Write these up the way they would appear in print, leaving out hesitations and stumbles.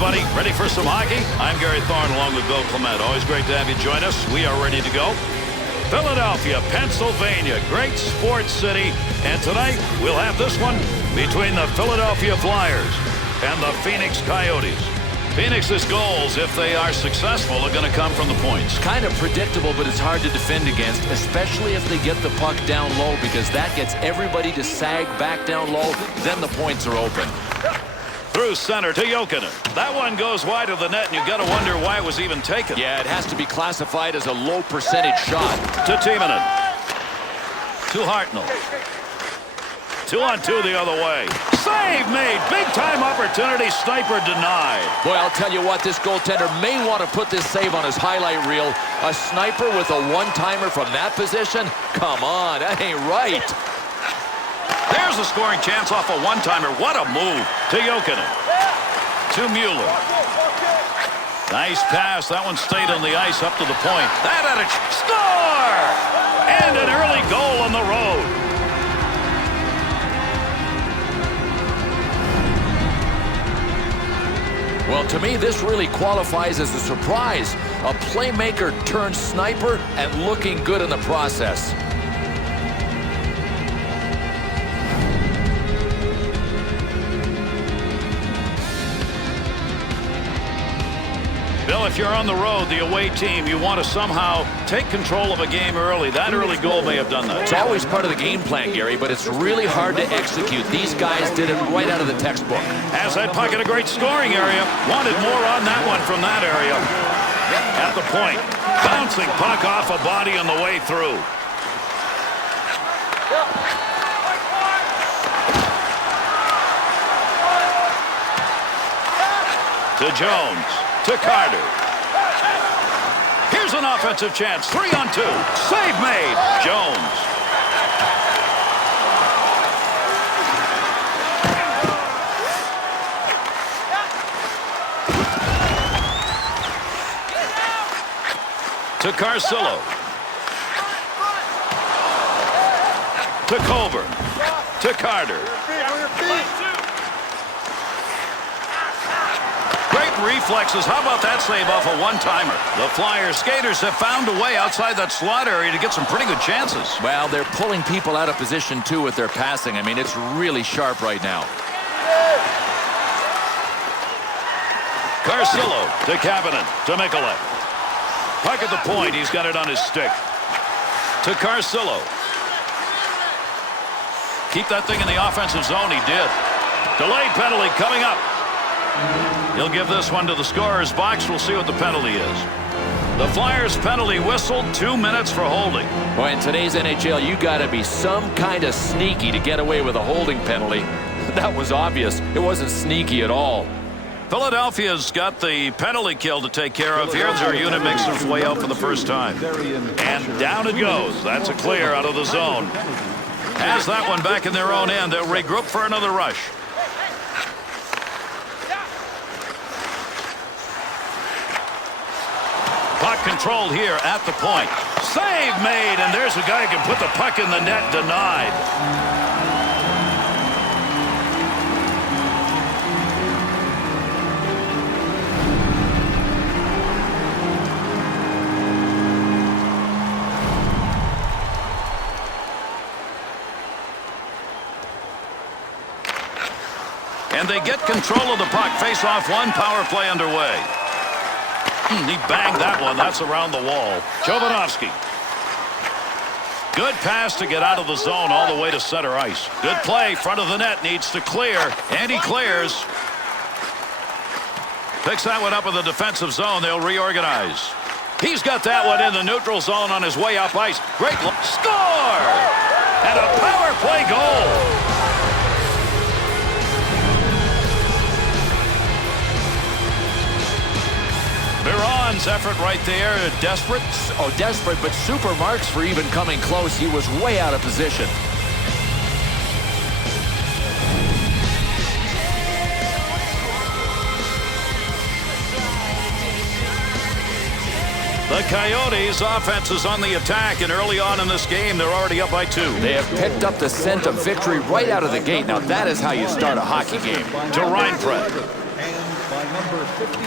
everybody. Ready for some hockey? I'm Gary Thorne along with Bill Clement. Always great to have you join us. We are ready to go. Philadelphia, Pennsylvania, great sports city. And tonight we'll have this one between the Philadelphia Flyers and the Phoenix Coyotes. Phoenix's goals, if they are successful, are going to come from the points. Kind of predictable, but it's hard to defend against, especially if they get the puck down low, because that gets everybody to sag back down low. Then the points are open. Through center to Jokinen. That one goes wide of the net, and you've got to wonder why it was even taken. Yeah, it has to be classified as a low percentage shot. To Timonen. To Hartnell. 2-on-2 the other way. Save made. Big-time opportunity. Sniper denied. Boy, I'll tell you what, this goaltender may want to put this save on his highlight reel. A sniper with a one-timer from that position? Come on, that ain't right. There's a scoring chance off a one-timer. What a move. To Jokinen. To Mueller. Nice pass. That one stayed on the ice up to the point. That had a score! And an early goal on the road. Well, to me, this really qualifies as a surprise. A playmaker turned sniper and looking good in the process. Bill, if you're on the road, the away team, you want to somehow take control of a game early. That early goal may have done that. It's always part of the game plan, Gary, but it's really hard to execute. These guys did it right out of the textbook. Has that puck in a great scoring area. Wanted more on that one from that area. At the point. Bouncing puck off a body on the way through. To Jones. To Carter. Here's an offensive chance. 3-on-2. Save made. Jones. To Carcillo. To Colburn. To Carter. Reflexes. How about that save off a one-timer? The Flyers skaters have found a way outside that slot area to get some pretty good chances. Well, they're pulling people out of position, too, with their passing. I mean, it's really sharp right now. Carcillo to Kapanen to Mikolet. Puck at the point. He's got it on his stick. To Carcillo. Keep that thing in the offensive zone. He did. Delayed penalty coming up. He'll give this one to the scorer's box. We'll see what the penalty is. The Flyers penalty whistled. 2 minutes for holding. Boy, in today's NHL, you got to be some kind of sneaky to get away with a holding penalty. That was obvious. It wasn't sneaky at all. Philadelphia's got the penalty kill to take care of. Here's our unit makes its way out for the first time. And down it goes. That's a clear out of the zone. Has that one back in their own end. They'll regroup for another rush. Puck controlled here at the point. Save made, and there's a guy who can put the puck in the net. Denied. And they get control of the puck. Face off one, power play underway. He banged that one. That's around the wall. Jovanovski. Good pass to get out of the zone all the way to center ice. Good play. Front of the net needs to clear. And he clears. Picks that one up in the defensive zone. They'll reorganize. He's got that one in the neutral zone on his way up ice. Great score! And a power play goal. Biron's effort right there. Desperate. Oh, desperate, but super marks for even coming close. He was way out of position. The Coyotes' offense is on the attack, and early on in this game, they're already up by 2. They have picked up the scent of victory right out of the gate. Now, that is how you start a hockey game. To Reinfred.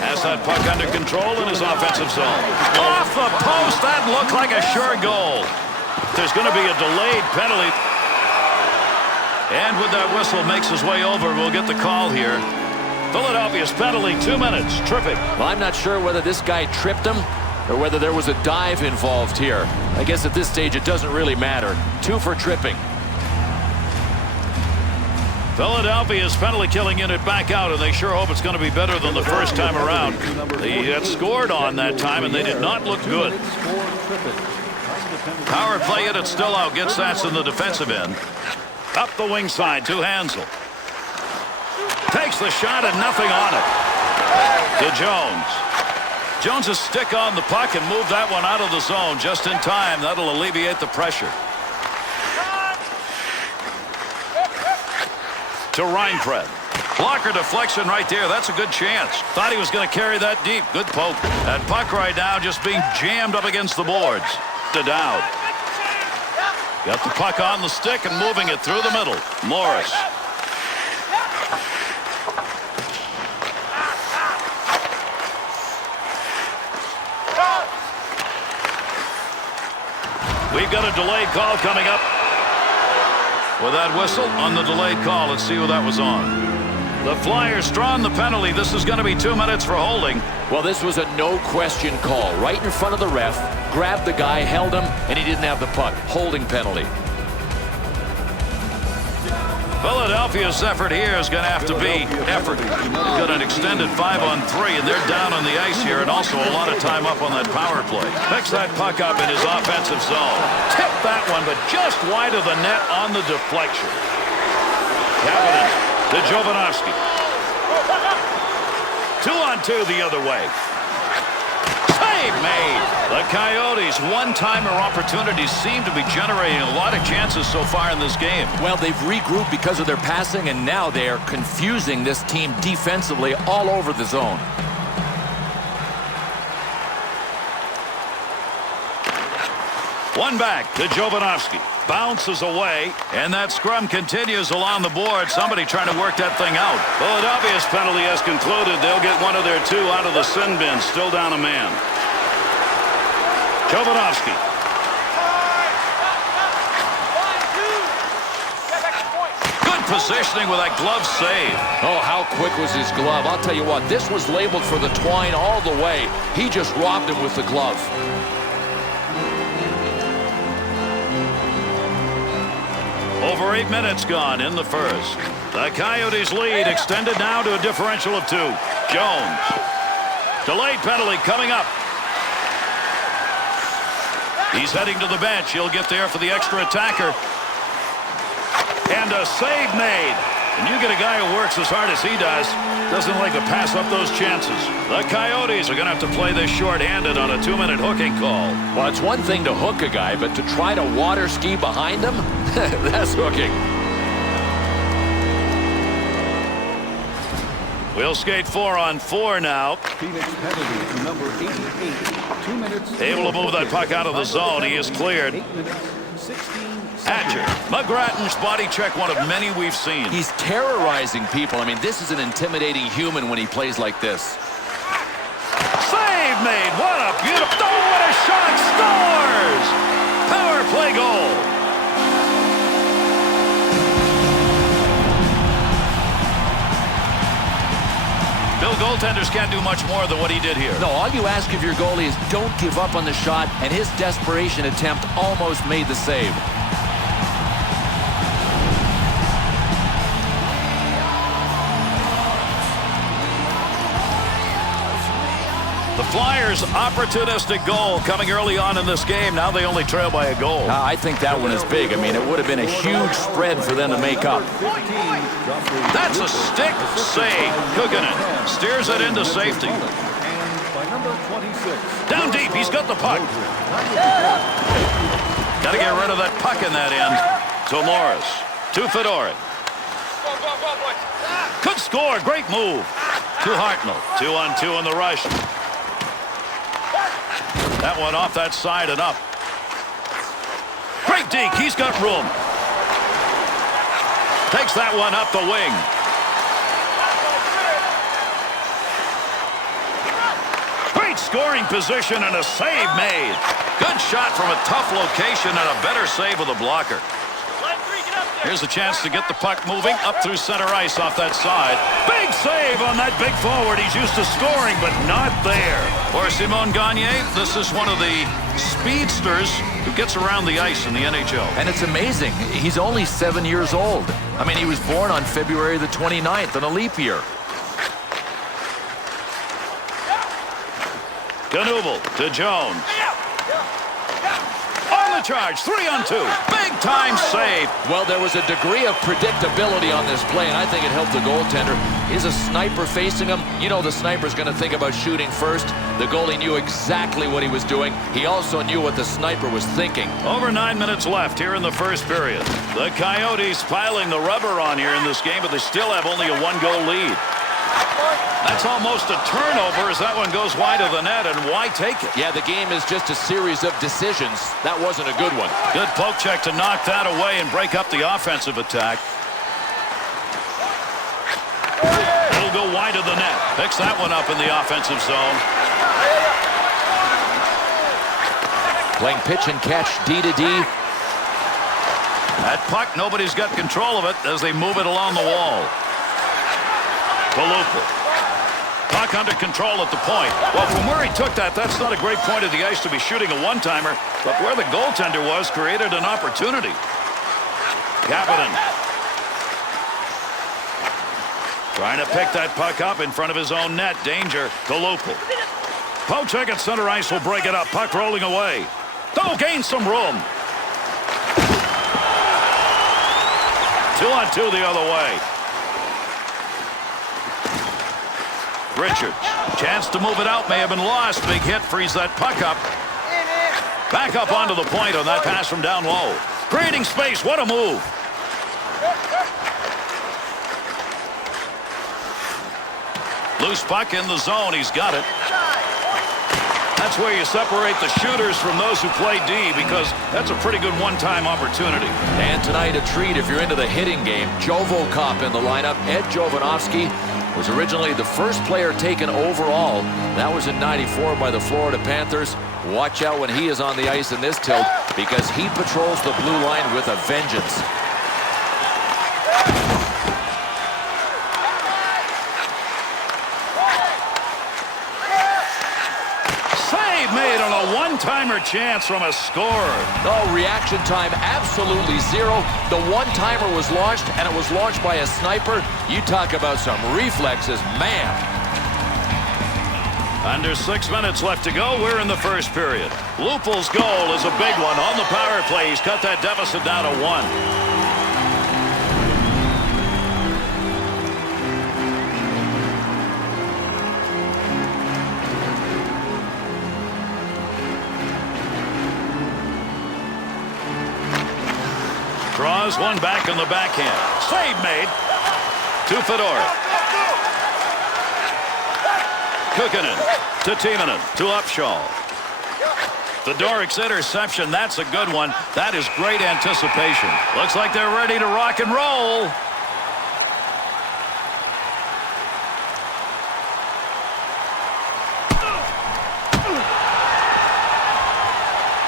Has that puck under control in his offensive zone. Off the post. That looked like a sure goal. There's going to be a delayed penalty. And with that whistle makes his way over, we'll get the call here. Philadelphia's penalty, 2 minutes. Tripping. Well, I'm not sure whether this guy tripped him or whether there was a dive involved here. I guess at this stage it doesn't really matter. 2 for tripping. Philadelphia's penalty killing unit back out, and they sure hope it's going to be better than the first time around. They got scored on that time, and they did not look good. Power play unit still out. Gets that in the defensive end. Up the wing side to Hansel. Takes the shot and nothing on it. To Jones. Jones' stick on the puck and move that one out of the zone just in time. That'll alleviate the pressure. To Reinfred. Blocker deflection right there. That's a good chance. Thought he was going to carry that deep. Good poke. That puck right now just being jammed up against the boards. To Dowd. Got the puck on the stick and moving it through the middle. Morris. We've got a delayed call coming up. With that whistle on the delayed call, let's see who that was on. The Flyers drawing the penalty. This is going to be 2 minutes for holding. Well, this was a no-question call. Right in front of the ref. Grabbed the guy, held him, and he didn't have the puck. Holding penalty. Philadelphia's effort here is going to have to be effort. Got an extended 5-on-3, and they're down on the ice here, and also a lot of time up on that power play. Picks that puck up in his offensive zone. Tipped that one, but just wide of the net on the deflection. Kapanen to Jovanovski. 2-on-2 the other way. Save made. The Coyotes' one-timer opportunities seem to be generating a lot of chances so far in this game. Well, they've regrouped because of their passing, and now they are confusing this team defensively all over the zone. One back to Jovanovski. Bounces away, and that scrum continues along the board. Somebody trying to work that thing out. Philadelphia's penalty has concluded. They'll get one of their 2 out of the sin bin. Still down a man. Jovanovski. Good positioning with that glove save. Oh, how quick was his glove. I'll tell you what, this was labeled for the twine all the way. He just robbed him with the glove. Over 8 minutes gone in the first. The Coyotes lead extended now to a differential of 2. Jones. Delayed penalty coming up. He's heading to the bench. He'll get there for the extra attacker. And a save made. And you get a guy who works as hard as he does, doesn't like to pass up those chances. The Coyotes are going to have to play this short-handed on a 2-minute hooking call. Well, it's one thing to hook a guy, but to try to water ski behind him, that's hooking. We'll skate 4-on-4 now. Phoenix penalty to number 88. 2 minutes. Able to move that puck out of the zone. He is cleared. 8 minutes, 16 Hatcher. McGrattan's body check, one of many we've seen. He's terrorizing people. I mean, this is an intimidating human when he plays like this. Save made. What a beautiful... Oh, what a shot. Scores! Power play goal. Bill, goaltenders can't do much more than what he did here. No, all you ask of your goalie is don't give up on the shot, and his desperation attempt almost made the save. The Flyers' opportunistic goal coming early on in this game. Now they only trail by a goal. I think that one is big. I mean, it would have been a huge spread for them to make up. That's a stick save. Kukanen steers it into safety. Down deep, he's got the puck. Got to get rid of that puck in that end. To Morris. To Fedoruk. Could score. Great move. To Hartnell. 2-on-2 in the rush. That one off that side and up. Great deke. He's got room. Takes that one up the wing. scoring position and a save made. Good shot from a tough location and a better save with a blocker. Here's a chance to get the puck moving up through center ice off that side. Big save on that big forward. He's used to scoring, but not there. For Simon Gagner, this is one of the speedsters who gets around the ice in the NHL. And it's amazing. He's only 7 years old. I mean, he was born on February the 29th in a leap year. Knuble to Jones. On the charge, 3-on-2. Big-time save. Well, there was a degree of predictability on this play, and I think it helped the goaltender. Is a sniper facing him? You know the sniper's going to think about shooting first. The goalie knew exactly what he was doing. He also knew what the sniper was thinking. Over 9 minutes left here in the first period. The Coyotes piling the rubber on here in this game, but they still have only a 1-goal lead. That's almost a turnover as that one goes wide of the net, and why take it? Yeah, the game is just a series of decisions. That wasn't a good one. Good poke check to knock that away and break up the offensive attack. It'll go wide of the net. Picks that one up in the offensive zone. Playing pitch and catch, D to D. That puck, nobody's got control of it as they move it along the wall. Palooka. Puck under control at the point. Well, from where he took that, that's not a great point of the ice to be shooting a one-timer, but where the goaltender was created an opportunity. Kapanen. Trying to pick that puck up in front of his own net. Danger. Palooka. Pocheck at center ice will break it up. Puck rolling away. Oh, gain some room. 2-on-2 the other way. Richards. Chance to move it out. May have been lost. Big hit frees that puck up. Back up onto the point on that pass from down low. Creating space. What a move. Loose puck in the zone. He's got it. That's where you separate the shooters from those who play D, because that's a pretty good one-time opportunity. And tonight a treat if you're into the hitting game. Jovo Cop in the lineup. Ed Jovanovski was originally the first player taken overall. That was in '94 by the Florida Panthers. Watch out when he is on the ice in this tilt, because he patrols the blue line with a vengeance. Made on a one-timer chance from a scorer. Oh, reaction time absolutely zero. The one-timer was launched, and it was launched by a sniper. You talk about some reflexes, man. Under 6 minutes left to go. We're in the first period. Lupul's goal is a big one on the power play. He's cut that deficit down to 1. Draws one back on the backhand. Save made. To Fedora. Kukkonen to Timonen to Upshaw. Fedoric's interception. That's a good one. That is great anticipation. Looks like they're ready to rock and roll.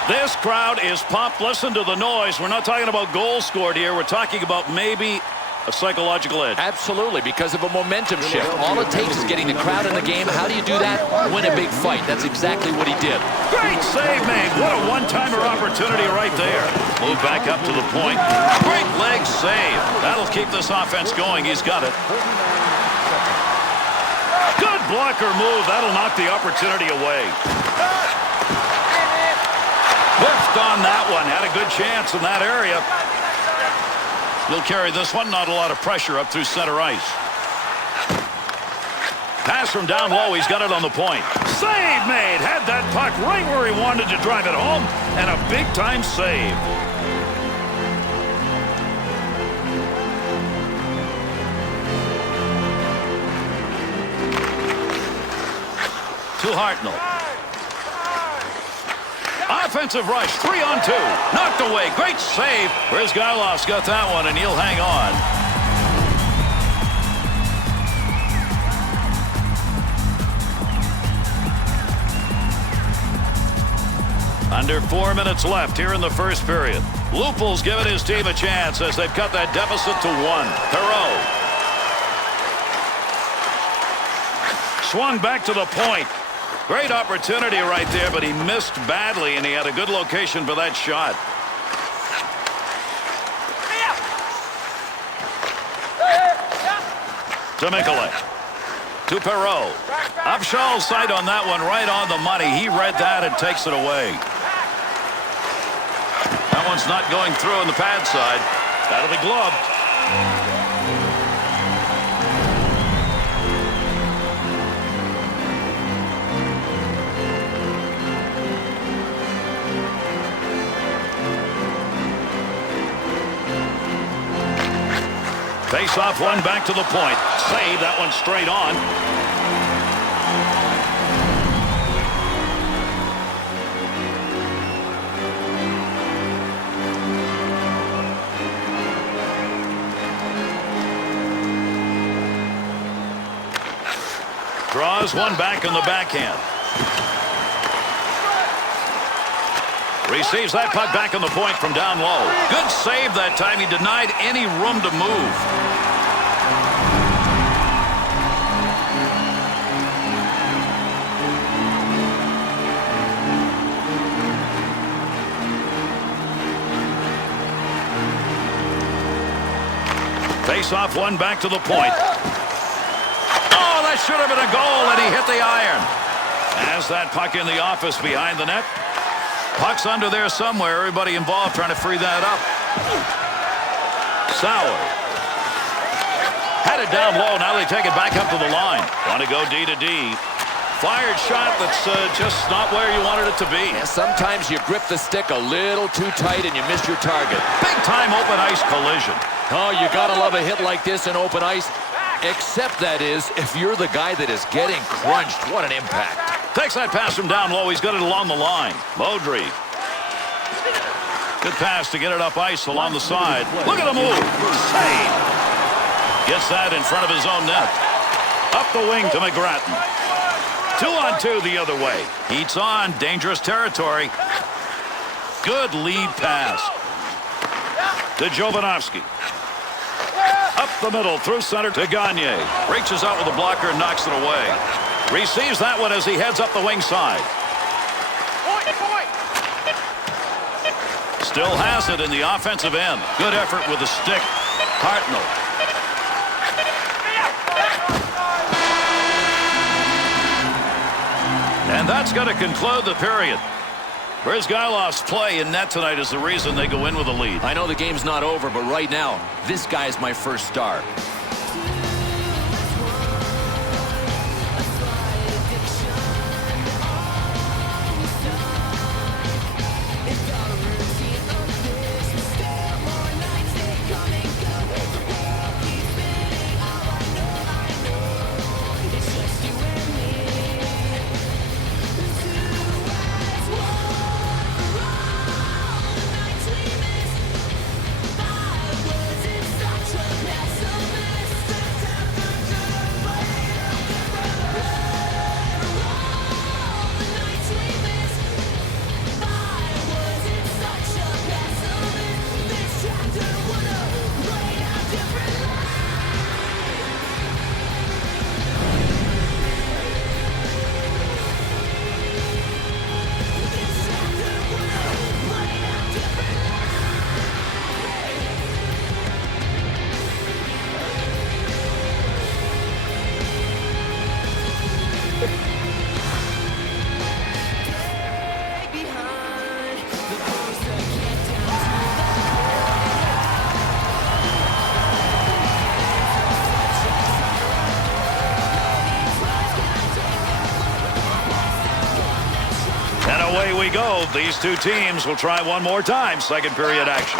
This crowd is pumped. Listen to the noise. We're not talking about goals scored here. We're talking about maybe a psychological edge. Absolutely, because of a momentum shift. All it takes is getting the crowd in the game. How do you do that? Win a big fight. That's exactly what he did. Great save made. What a one-timer opportunity right there. Move back up to the point. Great leg save. That'll keep this offense going. He's got it. Good blocker move. That'll knock the opportunity away. Whiffed on that one. Had a good chance in that area. He'll carry this one. Not a lot of pressure up through center ice. Pass from down low. He's got it on the point. Save made. Had that puck right where he wanted to drive it home. And a big-time save. To Hartnell. Offensive rush, 3-on-2. Knocked away. Great save. Brizgailov's got that one, and he'll hang on. Under 4 minutes left here in the first period. Lupul's given his team a chance as they've cut that deficit to 1. Perreault. Swung back to the point. Great opportunity right there, but he missed badly, and he had a good location for that shot. To Mikulek. To Perreault. Upshaw's sight on that one, right on the money. He read that and takes it away. That one's not going through on the pad side. That'll be gloved. Face off one back to the point. Save that one straight on. Draws one back in the backhand. Receives that puck back on the point from down low. Good save that time. He denied any room to move. Face off one back to the point. Oh, that should have been a goal, and he hit the iron. Has that puck in the office behind the net. Puck's under there somewhere. Everybody involved trying to free that up. Sauer. Had it down low. Now they take it back up to the line. Want to go D to D. Fired shot that's just not where you wanted it to be. Yeah, sometimes you grip the stick a little too tight and you miss your target. Big time open ice collision. Oh, you gotta love a hit like this in open ice. Except that is if you're the guy that is getting crunched. What an impact. Takes that pass from down low. He's got it along the line. Modry. Good pass to get it up ice along the side. Look at the move. Save. Gets that in front of his own net. Up the wing to McGrattan. 2-on-2 the other way. Heats on. Dangerous territory. Good lead pass. To Jovanovski. Up the middle through center to Gagne. Reaches out with a blocker and knocks it away. Receives that one as he heads up the wing side. Still has it in the offensive end. Good effort with the stick. Hartnell. And that's going to conclude the period. Brizgailov's play in net tonight is the reason they go in with a lead. I know the game's not over, but right now, this guy's my first star. Away we go. These two teams will try one more time. Second period action.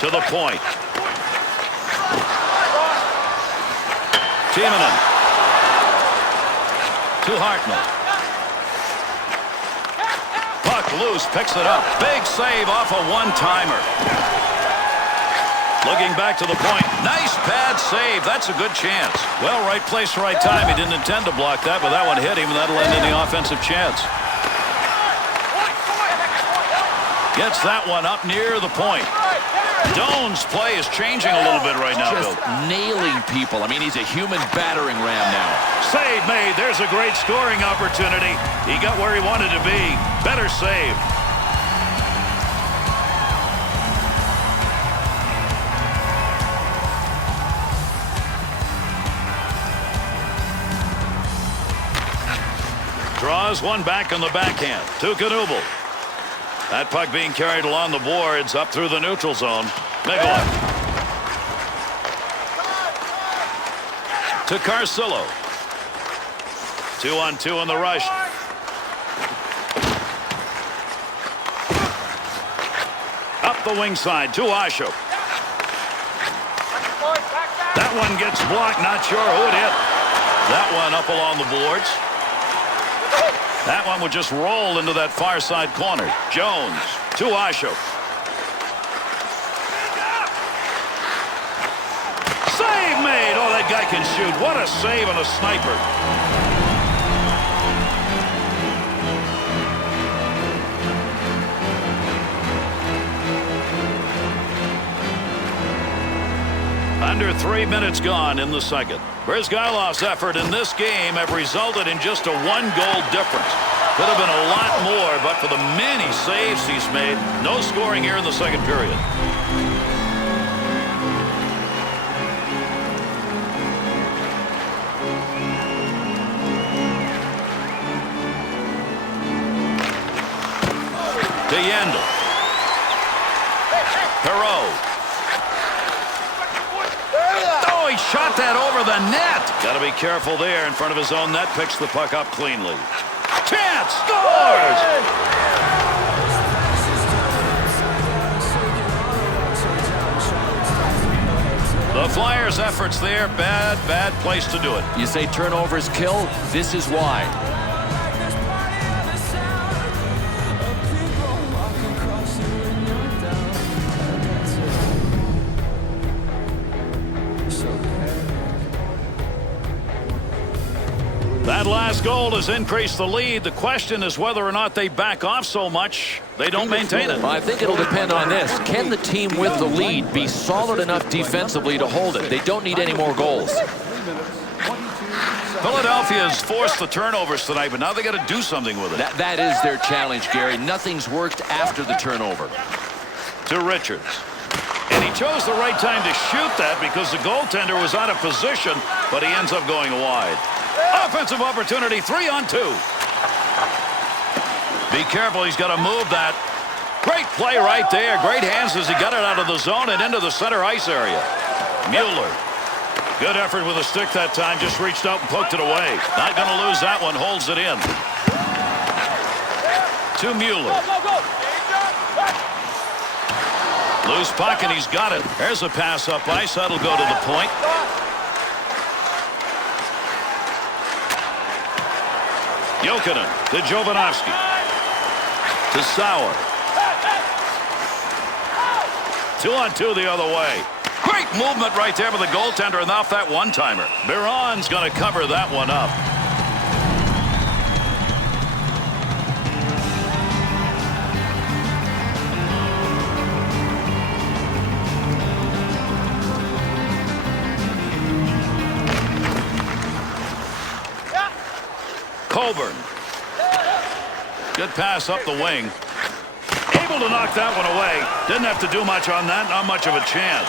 To the point. Timonen. To Hartnell. Puck loose. Picks it up. Big save off a one-timer. Looking back to the point. Nice pad save. That's a good chance. Well, right place, right time. He didn't intend to block that, but that one hit him, and that'll end in the offensive chance. Gets that one up near the point. Doan's play is changing a little bit right now, Just Bill. nailing people. I mean, he's a human battering ram now. Save made. There's a great scoring opportunity. He got where he wanted to be. Better save. Draws one back on the backhand to Knuble. That puck being carried along the boards up through the neutral zone. Miguel to Carcillo. 2-on-2 in the rush. Up the wing side to Osho. That one gets blocked. Not sure who it hit. That one up along the boards. That one would just roll into that far side corner. Jones to Osho. Save made. Oh, that guy can shoot. What a save and a sniper. Under 3 minutes gone in the second. Brizgailov's effort in this game have resulted in just a one-goal difference. Could have been a lot more, but for the many saves he's made, no scoring here in the second period. To Yandel. Perreault. Oh, he shot that over the net. Got to be careful there in front of his own net. Picks the puck up cleanly. Chance scores! The Flyers' efforts there, bad place to do it. You say turnovers kill? This is why. That last goal has increased the lead. The question is whether or not they back off so much they don't maintain it. I think it'll depend on this. Can the team with the lead be solid enough defensively to hold it? They don't need any more goals. Philadelphia has forced the turnovers tonight, but now they got to do something with it. That is their challenge, Gary. Nothing's worked after the turnover. To Richards. And he chose the right time to shoot that because the goaltender was out of position, but he ends up going wide. Offensive opportunity, 3-on-2. Be careful, he's got to move that. Great play right there. Great hands as he got it out of the zone and into the center ice area. Mueller. Good effort with a stick that time. Just reached out and poked it away. Not going to lose that one. Holds it in. To Mueller. Loose puck, and he's got it. There's a pass up ice. That'll go to the point. Jokinen to Jovanovski. To Sauer. 2-on-2 the other way. Great movement right there with the goaltender and off that one-timer. Biron's going to cover that one up. Coburn. Good pass up the wing. Able to knock that one away. Didn't have to do much on that. Not much of a chance.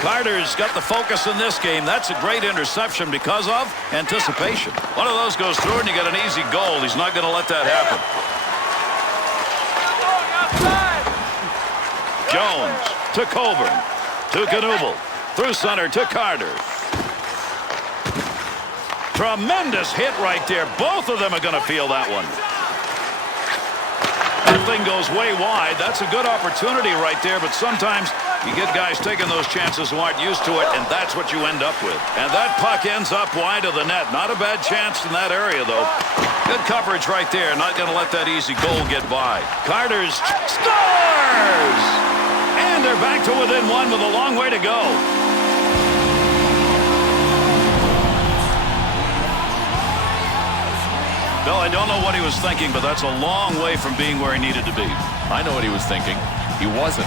Carter's got the focus in this game. That's a great interception because of anticipation. One of those goes through and you get an easy goal. He's not going to let that happen. Jones to Coburn. To Knuble. Through center to Carter. Tremendous hit right there. Both of them are going to feel that one. That thing goes way wide. That's a good opportunity right there, but sometimes you get guys taking those chances who aren't used to it, and that's what you end up with. And that puck ends up wide of the net. Not a bad chance in that area, though. Good coverage right there. Not going to let that easy goal get by. Carter's scores! And they're back to within one with a long way to go. Bill, I don't know what he was thinking, but that's a long way from being where he needed to be. I know what he was thinking. He wasn't.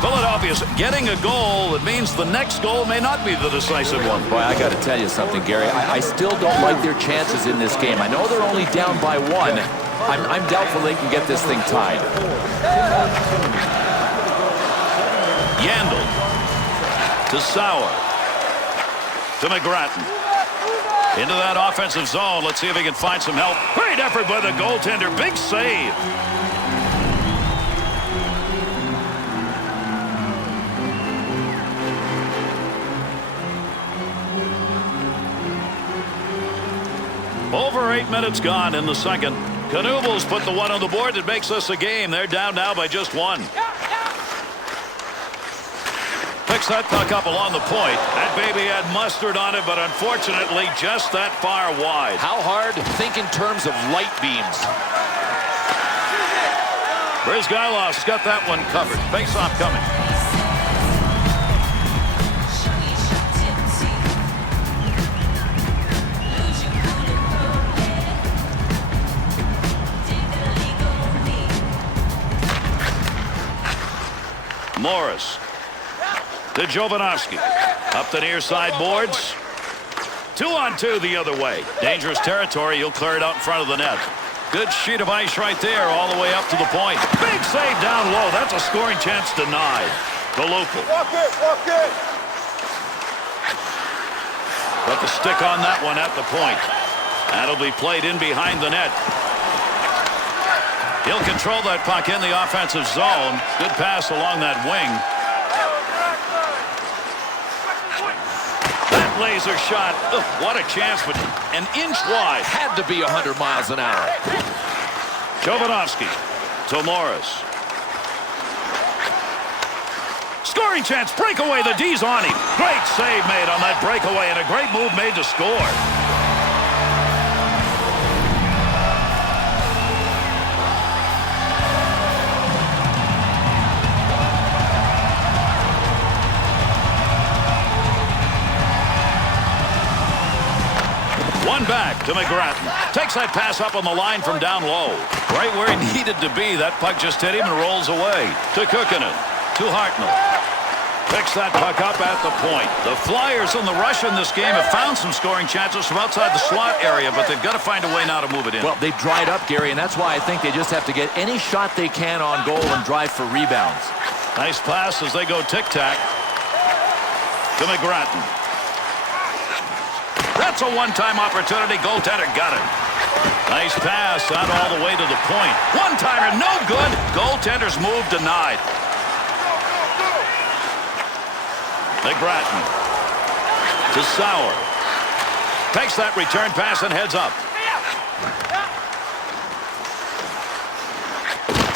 Philadelphia's getting a goal. It means the next goal may not be the decisive one. Boy, I got to tell you something, Gary. I still don't like their chances in this game. I know they're only down by one. I'm doubtful they can get this thing tied. Yandel to Sauer to McGrattan into that offensive zone. Let's see if he can find some help. Great effort by the goaltender. Big save. Over 8 minutes gone in the second. Knuebel's put the one on the board that makes this a game. They're down now by just one. Picks that puck up along the point. That baby had mustard on it, but unfortunately just that far wide. How hard? Think in terms of light beams. Brizgailov's got that one covered. Face-off coming. Morris to Jovanovski. Up the near side boards. 2-on-2 the other way. Dangerous territory. He'll clear it out in front of the net. Good sheet of ice right there all the way up to the point. Big save down low. That's a scoring chance denied. The local. Walk it. But the stick on that one at the point. That'll be played in behind the net. He'll control that puck in the offensive zone. Good pass along that wing. That laser shot. Ugh, what a chance, but an inch wide. Had to be 100 miles an hour. Jovanovski to Morris. Scoring chance. Breakaway. The D's on him. Great save made on that breakaway and a great move made to score. One back to McGrattan. Takes that pass up on the line from down low. Right where he needed to be. That puck just hit him and rolls away. To Kukkinen. To Hartnell. Picks that puck up at the point. The Flyers in the rush in this game have found some scoring chances from outside the slot area, but they've got to find a way now to move it in. Well, they've dried up, Gary, and that's why I think they just have to get any shot they can on goal and drive for rebounds. Nice pass as they go tic-tac. To McGrattan. That's a one-time opportunity. Goaltender got it. Nice pass out all the way to the point. One-timer, no good. Goaltender's move denied. McGrattan to Sauer. Takes that return pass and heads up.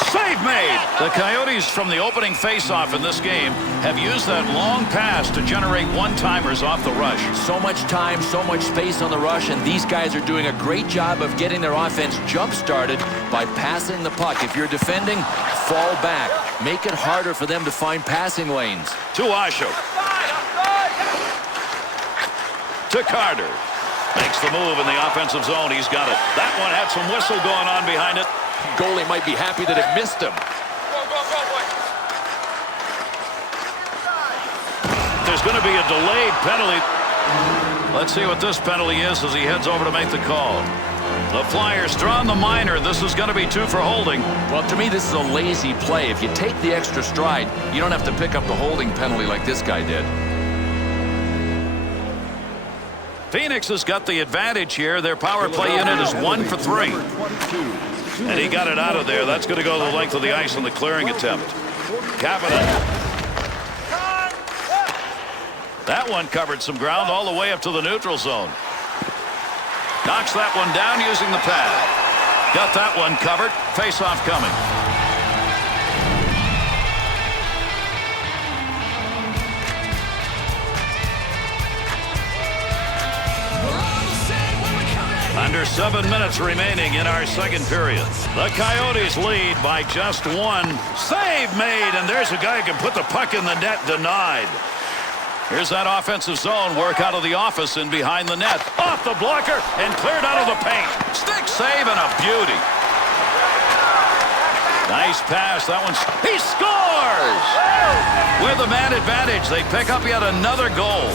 Save made. The Coyotes from the opening face-off in this game have used that long pass to generate one-timers off the rush. So much time, so much space on the rush, and these guys are doing a great job of getting their offense jump-started by passing the puck. If you're defending, fall back. Make it harder for them to find passing lanes. To Ashok. To Carter. Makes the move in the offensive zone. He's got it. That one had some whistle going on behind it. Goalie might be happy that it missed him. There's going to be a delayed penalty. Let's see what this penalty is as he heads over to make the call. The Flyers drawing the minor. This is going to be 2 for holding. Well, to me, this is a lazy play. If you take the extra stride, you don't have to pick up the holding penalty like this guy did. Phoenix has got the advantage here. Their power play unit is 1 for 3. And he got it out of there. That's going to go the length of the ice on the clearing attempt. Kapanen. That one covered some ground all the way up to the neutral zone. Knocks that one down using the pad. Got that one covered. Face-off coming. Under 7 minutes remaining in our second period. The Coyotes lead by just one. Save made, and there's a guy who can put the puck in the net. Denied. Here's that offensive zone work out of the office and behind the net. Off the blocker and cleared out of the paint. Stick save and a beauty. Nice pass. That one's... He scores! With the man advantage, they pick up yet another goal.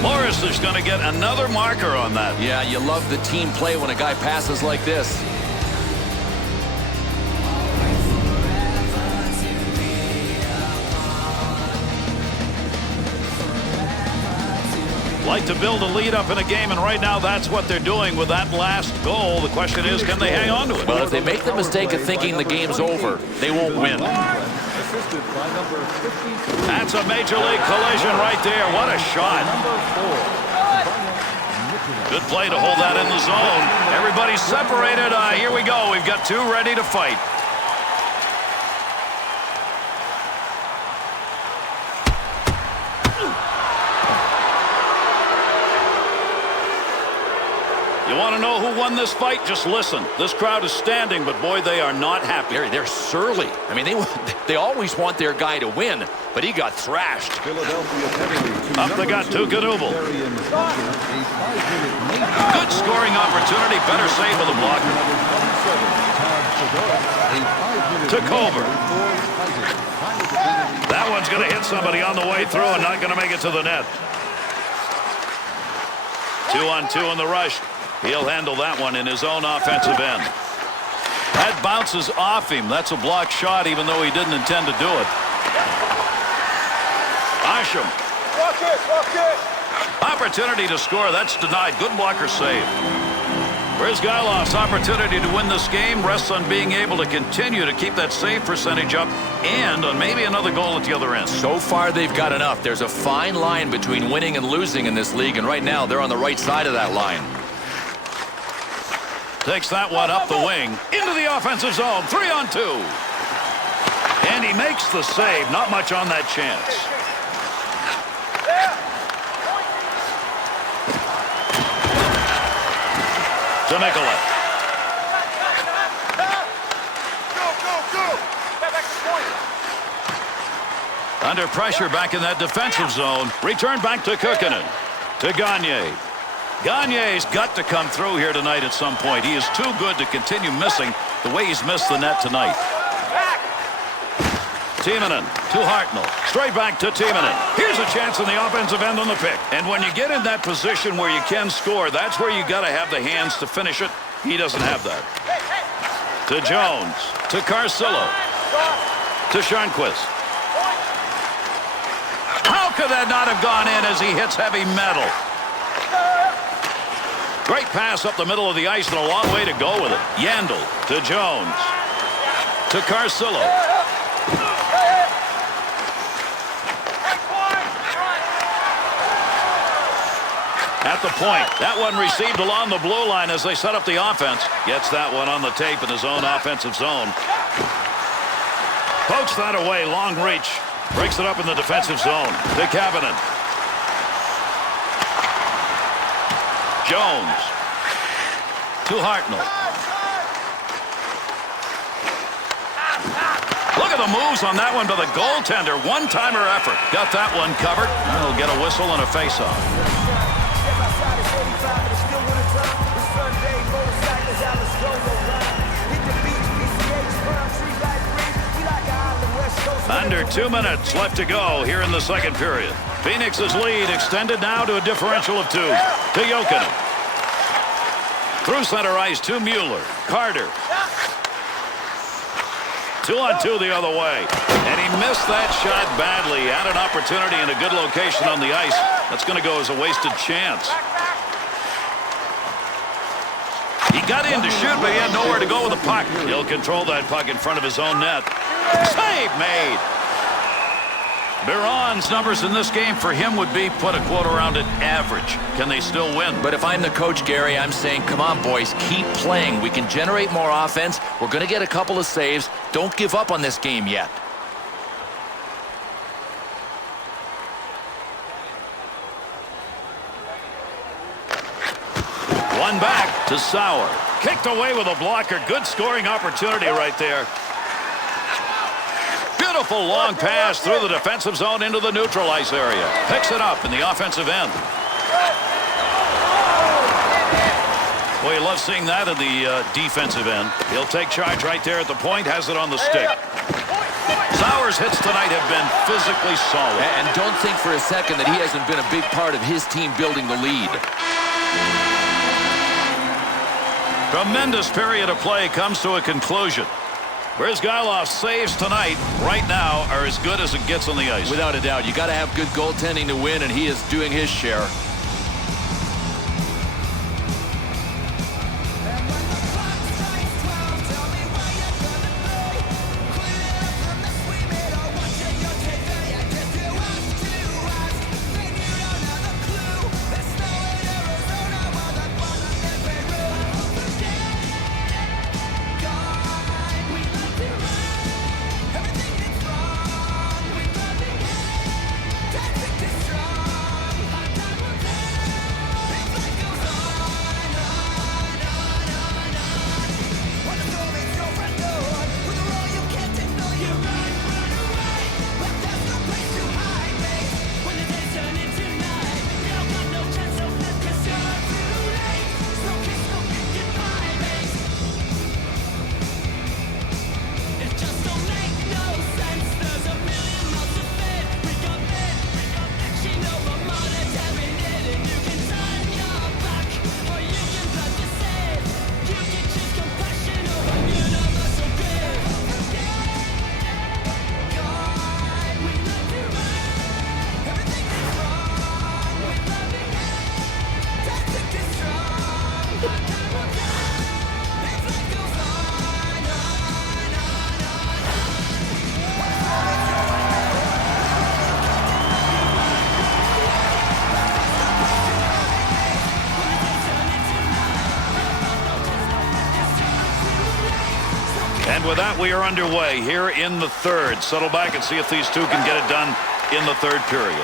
Morris is going to get another marker on that. Yeah, you love the team play when a guy passes like this. Like to build a lead up in a game, and right now that's what they're doing with that last goal. The question is, can they hang on to it? Well, if they make the mistake of thinking the game's over, they won't win. That's a major league collision right there. What a shot. Good play to hold that in the zone. Everybody's separated. Here we go. We've got two ready to fight. You want to know who won this fight? Just listen. This crowd is standing, but boy, they are not happy. They're surly. I mean, they always want their guy to win, but he got thrashed. Up the gut to Kadubal. Good scoring opportunity. Better save with the block. To Culver. That one's going to hit somebody on the way through and not going to make it to the net. 2-on-2 in the rush. He'll handle that one in his own offensive end. That bounces off him. That's a blocked shot, even though he didn't intend to do it. Asham. Opportunity to score. That's denied. Good blocker save. Brizgailov's opportunity to win this game rests on being able to continue to keep that save percentage up and on maybe another goal at the other end. So far, they've got enough. There's a fine line between winning and losing in this league, and right now they're on the right side of that line. Takes that one up the wing. Into the offensive zone. 3-on-2. And he makes the save. Not much on that chance. To Nicolette. Under pressure back in that defensive zone. Return back to Kukkonen. To Gagne. Gagne's got to come through here tonight at some point. He is too good to continue missing the way he's missed the net tonight. Timonen to Hartnell. Straight back to Timonen. Here's a chance in the offensive end on the pick. And when you get in that position where you can score, that's where you got to have the hands to finish it. He doesn't have that. To Jones. To Carcillo. To Sharnquist. How could that not have gone in as he hits heavy metal? Great pass up the middle of the ice and a long way to go with it. Yandel to Jones. To Carcillo. At the point. That one received along the blue line as they set up the offense. Gets that one on the tape in his own offensive zone. Pokes that away. Long reach. Breaks it up in the defensive zone. To Kapanen. Jones. To Hartnell. Look at the moves on that one by the goaltender. One-timer effort. Got that one covered. He'll get a whistle and a face-off. Under 2 minutes left to go here in the second period. Phoenix's lead extended now to a differential of 2. To Jokinen. Through center ice to Mueller. Carter. 2-on-2 the other way. And he missed that shot badly. Had an opportunity in a good location on the ice. That's going to go as a wasted chance. He got in to shoot, but he had nowhere to go with the puck. He'll control that puck in front of his own net. Save made. Biron's numbers in this game for him would be, put a quote around it, average. Can they still win? But if I'm the coach, Gary, I'm saying, come on, boys, keep playing. We can generate more offense. We're going to get a couple of saves. Don't give up on this game yet. To Sauer. Kicked away with a blocker. Good scoring opportunity right there. Beautiful long pass through the defensive zone into the neutral ice area. Picks it up in the offensive end. Boy, you love seeing that in the defensive end. He'll take charge right there at the point. Has it on the stick. Sauer's hits tonight have been physically solid. And don't think for a second that he hasn't been a big part of his team building the lead. Tremendous period of play comes to a conclusion. Brizgailov's saves tonight, right now, are as good as it gets on the ice. Without a doubt. You got to have good goaltending to win, and he is doing his share. And with that, we are underway here in the third. Settle back and see if these two can get it done in the third period.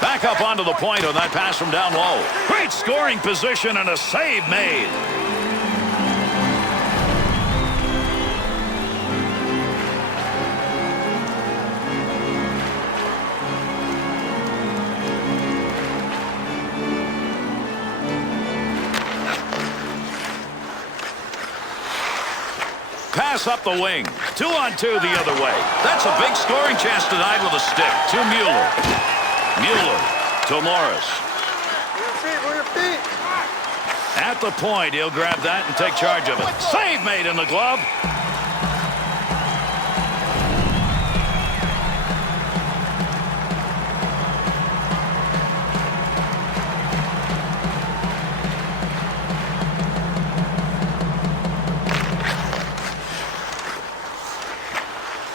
Back up onto the point on that pass from down low. Great scoring position and a save made. Pass up the wing. 2-on-2 the other way. That's a big scoring chance tonight with a stick. To Mueller. Mueller to Morris. At the point, he'll grab that and take charge of it. Save made in the glove.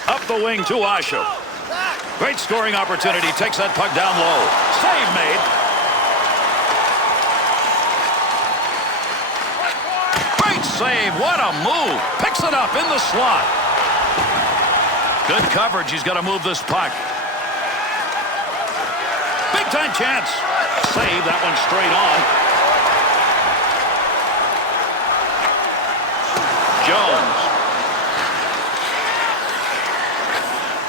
Up the wing to Osho. Great scoring opportunity. Takes that puck down low. Save made. Great save. What a move. Picks it up in the slot. Good coverage. He's got to move this puck. Big time chance. Save that one straight on. Jones.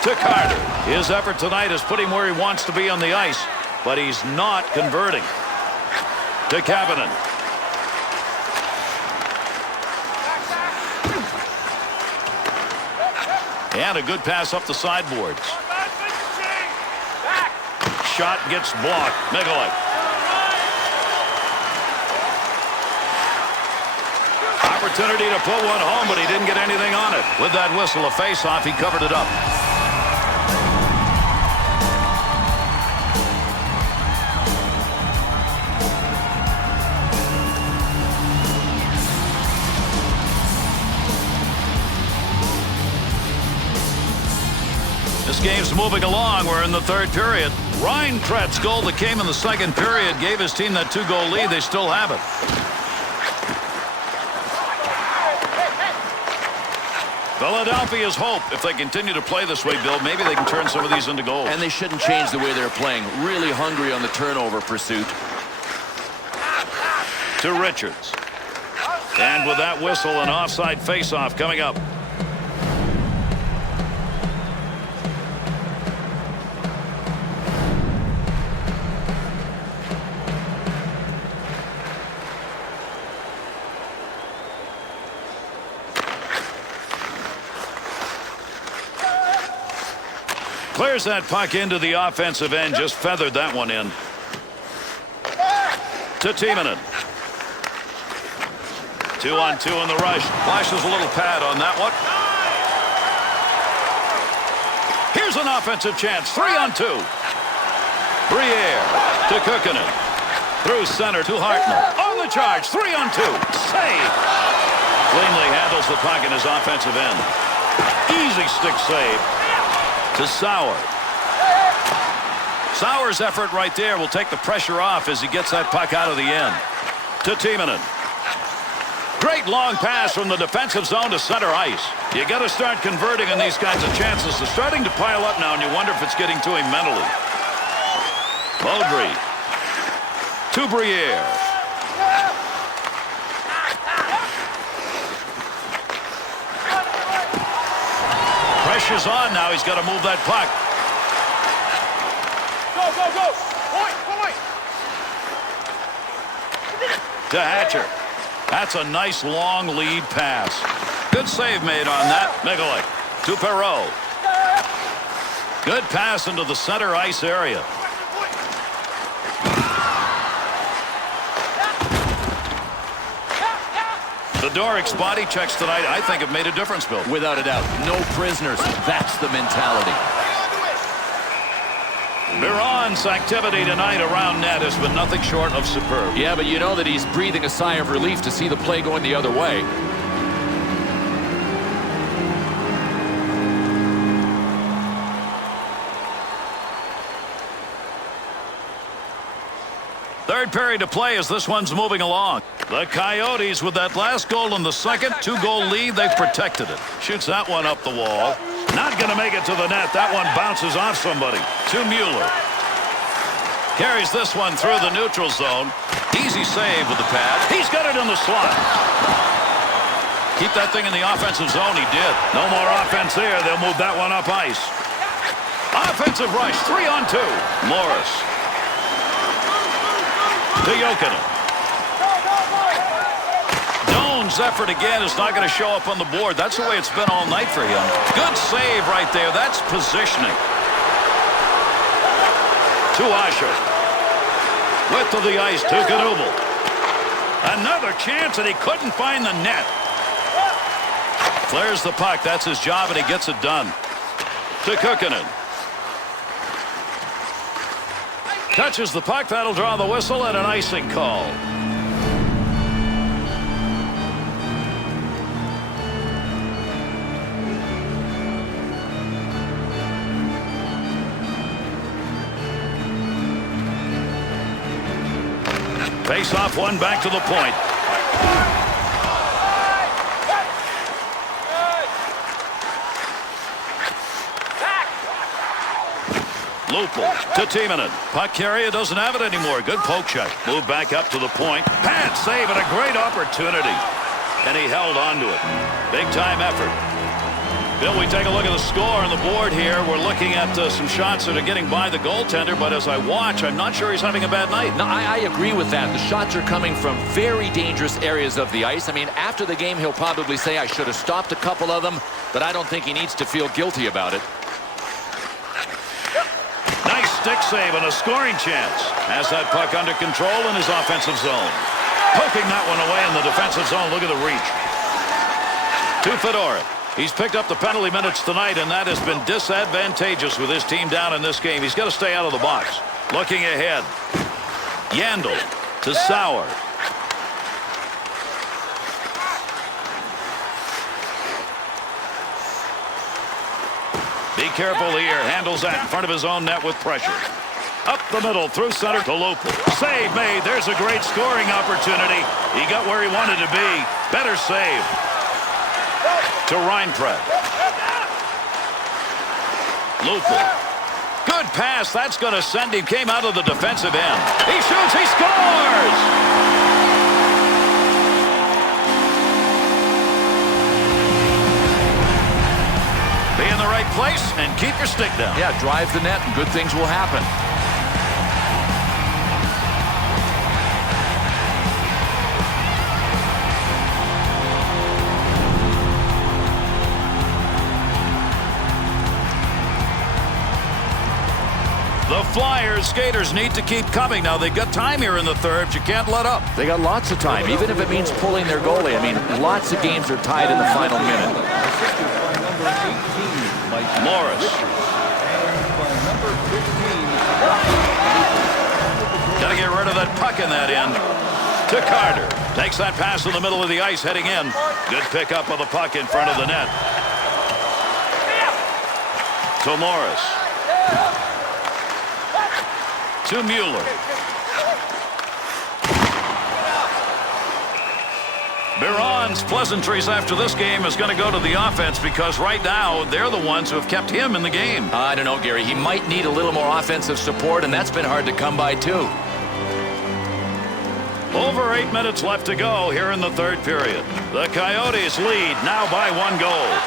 To Carter. His effort tonight is putting where he wants to be on the ice, but he's not converting. To Kapanen. And a good pass up the sideboards. Shot gets blocked. Mikulik. Opportunity to put one home, but he didn't get anything on it. With that whistle, a face-off, he covered it up. This game's moving along. We're in the third period. Ryan Kretz' goal that came in the second period gave his team that two-goal lead. They still have it. Philadelphia's hope, if they continue to play this way, Bill, maybe they can turn some of these into goals. And they shouldn't change the way they're playing. Really hungry on the turnover pursuit. to Richards. And with that whistle, an offside faceoff coming up. Clears that puck into the offensive end. Just feathered that one in. To Timonen. 2-on-2 in the rush. Flashes a little pad on that one. Here's an offensive chance. 3-on-2. Briere to Kukkinen. Through center to Hartnell. On the charge. 3-on-2. Save. Cleanly handles the puck in his offensive end. Easy stick save. To Sauer. Sauer's effort right there will take the pressure off as he gets that puck out of the end. To Timonen. Great long pass from the defensive zone to center ice. You got to start converting on these kinds of chances. They're starting to pile up now, and you wonder if it's getting to him mentally. Baudry. To Briere. Pressure's on now. He's got to move that puck. Go, go, go. Point, point. To Hatcher. That's a nice long lead pass. Good save made on that. Mikulik to Perreault. Good pass into the center ice area. The Doric's body checks tonight, I think, have made a difference, Bill. Without a doubt. No prisoners. That's the mentality. Biron's activity tonight around net has been nothing short of superb. Yeah, but you know that he's breathing a sigh of relief to see the play going the other way. Third period to play as this one's moving along. The Coyotes, with that last goal in the second, 2-goal lead, they've protected it. Shoots that one up the wall. Not going to make it to the net. That one bounces off somebody. To Mueller. Carries this one through the neutral zone. Easy save with the pad. He's got it in the slot. Keep that thing in the offensive zone. He did. No more offense there. They'll move that one up ice. Offensive rush. 3-on-2. Morris. To Jokinen. Doan's effort again is not going to show up on the board. That's the way it's been all night for him. Good save right there. That's positioning. To Asher. Width of the ice to Knubel. Another chance, and he couldn't find the net. Flares the puck. That's his job, and he gets it done. To Kukkinen. Touches the puck. That'll draw the whistle and an icing call. Face off one back to the point. Lupul to Timonen. Puck carrier doesn't have it anymore. Good poke check. Move back up to the point. Pad save and a great opportunity. And he held on to it. Big time effort. Bill, we take a look at the score on the board here. We're looking at some shots that are getting by the goaltender, but as I watch, I'm not sure he's having a bad night. No, I agree with that. The shots are coming from very dangerous areas of the ice. I mean, after the game, he'll probably say, I should have stopped a couple of them, but I don't think he needs to feel guilty about it. Nice stick save and a scoring chance. Has that puck under control in his offensive zone. Poking that one away in the defensive zone. Look at the reach. To Fedoruk. He's picked up the penalty minutes tonight, and that has been disadvantageous with his team down in this game. He's got to stay out of the box. Looking ahead. Yandel to Sauer. Be careful here. Handles that in front of his own net with pressure. Up the middle, through center to Lupul. Save made. There's a great scoring opportunity. He got where he wanted to be. Better save. To Reinpret. Lupul. Good pass. That's going to send him. Came out of the defensive end. He shoots. He scores! and keep your stick down. Yeah, drive the net and good things will happen. The Flyers skaters need to keep coming. Now, they've got time here in the third, but you can't let up. They got lots of time, even if it means pulling their goalie. I mean, lots of games are tied in the final minute. Assisted by number 18, Mike Morris. And by number 15, Got to get rid of that puck in that end. To Carter. Takes that pass in the middle of the ice, heading in. Good pickup of the puck in front of the net. To Morris. To Mueller. Biron's pleasantries after this game is going to go to the offense because right now they're the ones who have kept him in the game. I don't know, Gary. He might need a little more offensive support, and that's been hard to come by, too. Over 8 minutes left to go here in the third period. The Coyotes lead now by 1 goal.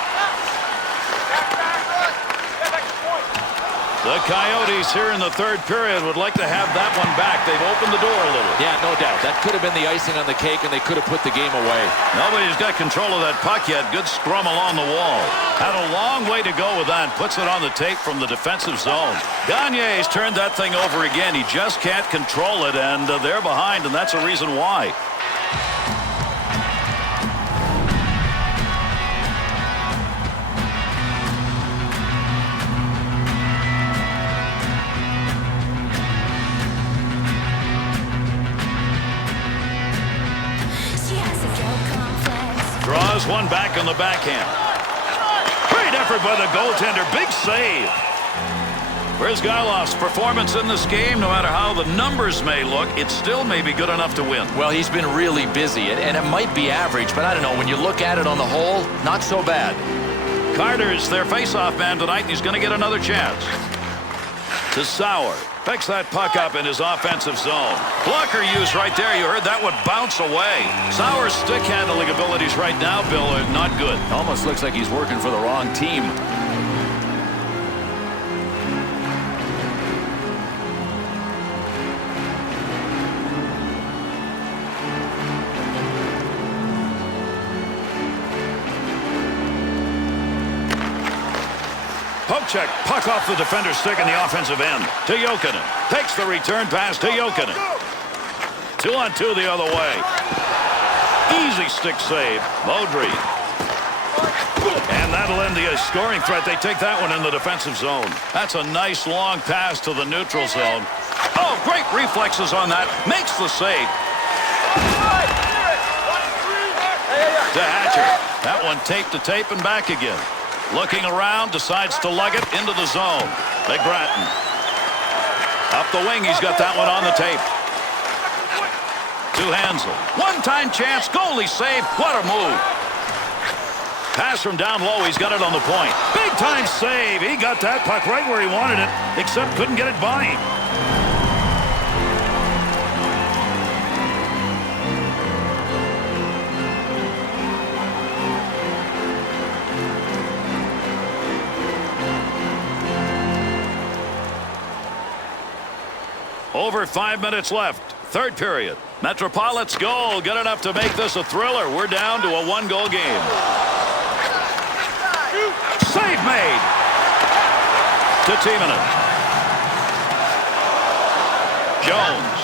The Coyotes here in the third period would like to have that one back. They've opened the door a little. Yeah, no doubt. That could have been the icing on the cake, and they could have put the game away. Nobody's got control of that puck yet. Good scrum along the wall. Had a long way to go with that. Puts it on the tape from the defensive zone. Gagne's turned that thing over again. He just can't control it, and they're behind, and that's the reason why. Draws one back on the backhand. Great effort by the goaltender. Big save. Bryzgalov's performance in this game, no matter how the numbers may look, it still may be good enough to win. Well, he's been really busy, and it might be average, but I don't know. When you look at it on the whole, not so bad. Carter's their face-off man tonight, and he's going to get another chance. To Sauer. Picks that puck up in his offensive zone. Blocker use right there. You heard that one bounce away. Sauer's stick handling abilities right now, Bill, are not good. Almost looks like he's working for the wrong team. Poke check. Puck off the defender's stick in the offensive end. To Jokinen. Takes the return pass to Jokinen. 2-on-2 the other way. Easy stick save. Baudry. And that'll end the scoring threat. They take that one in the defensive zone. That's a nice long pass to the neutral zone. Oh, great reflexes on that. Makes the save. To Hatcher. That one tape to tape and back again. Looking around, decides to lug it into the zone. McGrattan. Up the wing, he's got that one on the tape. To Hansel. One-time chance, goalie save. What a move. Pass from down low, he's got it on the point. Big-time save. He got that puck right where he wanted it, except couldn't get it by him. Over 5 minutes left. Third period. Metropolit's goal. Good enough to make this a thriller. We're down to a 1-goal game. Save made. To Timonen. Jones.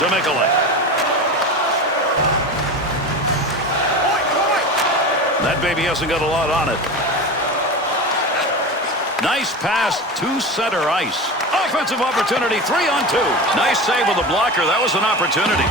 To Mikulek. That baby hasn't got a lot on it. Nice pass to center ice. Offensive opportunity, 3-on-2. Nice save with the blocker. That was an opportunity.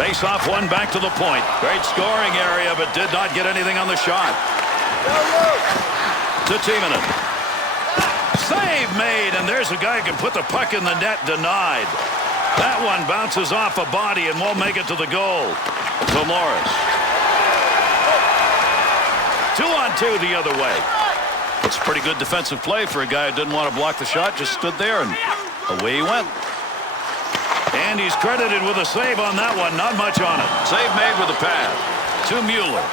Face off one back to the point. Great scoring area, but did not get anything on the shot. To Timonen. Save made, and there's a guy who can put the puck in the net. Denied. That one bounces off a body and won't make it to the goal. To Morris. 2-on-2 the other way. It's a pretty good defensive play for a guy who didn't want to block the shot. Just stood there and away he went. And he's credited with a save on that one. Not much on it. Save made with a pad to Mueller.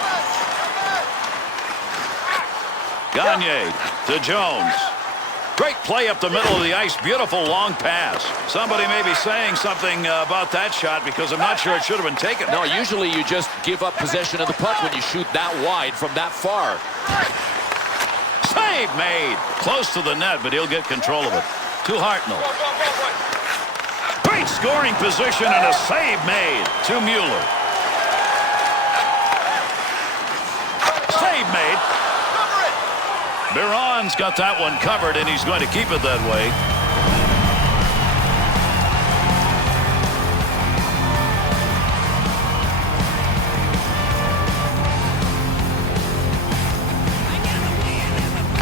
Gagne to Jones. Great play up the middle of the ice. Beautiful long pass. Somebody may be saying something about that shot because I'm not sure it should have been taken. No, usually you just give up possession of the puck when you shoot that wide from that far. Save made. Close to the net, but he'll get control of it. To Hartnell. Great scoring position and a save made to Mueller. Save made. Biron's got that one covered, and he's going to keep it that way.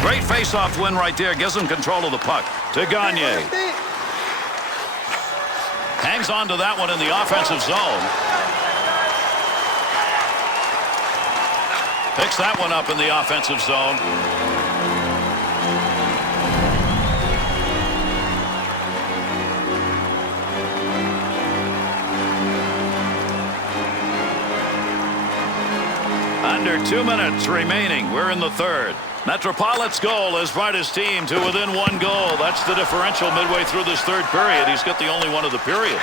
Great face-off win right there. Gives him control of the puck. To Gagne. Hangs on to that one in the offensive zone. Picks that one up in the offensive zone. Under 2 minutes remaining. We're in the third. Metropolitan's goal has brought his team to within 1 goal. That's the differential midway through this third period. He's got the only one of the period.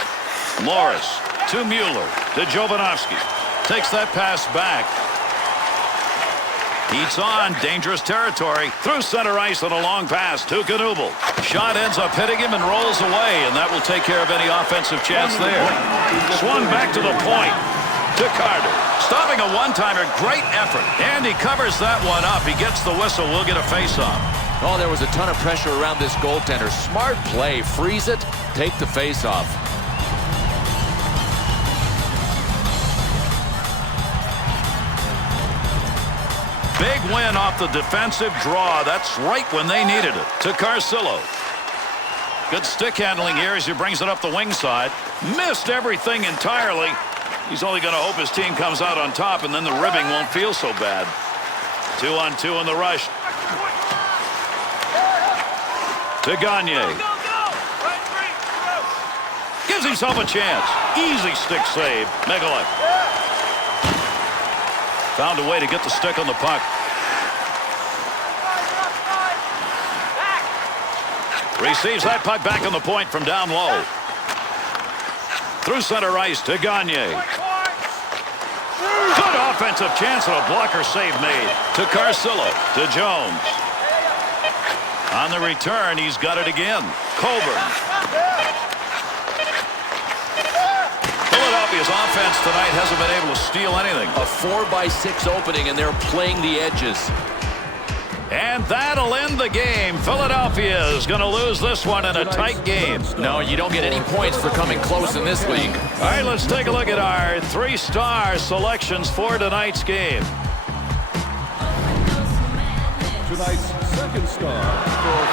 Morris to Mueller to Jovanovski. Takes that pass back. Heats on dangerous territory through center ice on a long pass to Knubel. Shot ends up hitting him and rolls away, and that will take care of any offensive chance there. Swung back to the point to Carter. Stopping a one-timer, great effort. And he covers that one up. He gets the whistle. We'll get a face-off. Oh, there was a ton of pressure around this goaltender. Smart play. Freeze it. Take the face-off. Big win off the defensive draw. That's right when they needed it. To Carcillo. Good stick handling here as he brings it up the wing side. Missed everything entirely. He's only going to hope his team comes out on top, and then the ribbing won't feel so bad. 2-on-2 in the rush. To Gagne. Gives himself a chance. Easy stick save. Megalek. Found a way to get the stick on the puck. Receives that puck back on the point from down low. Through center ice to Gagne. Good offensive chance and a blocker save made. To Carcillo. To Jones. On the return, he's got it again. Coburn. Philadelphia's offense tonight hasn't been able to steal anything. A 4-by-6 opening, and they're playing the edges. And that'll end the game. Philadelphia is going to lose this one in a tight game. No, you don't get any points for coming close in this league. All right, let's take a look at our 3-star selections for tonight's game. Tonight's second star for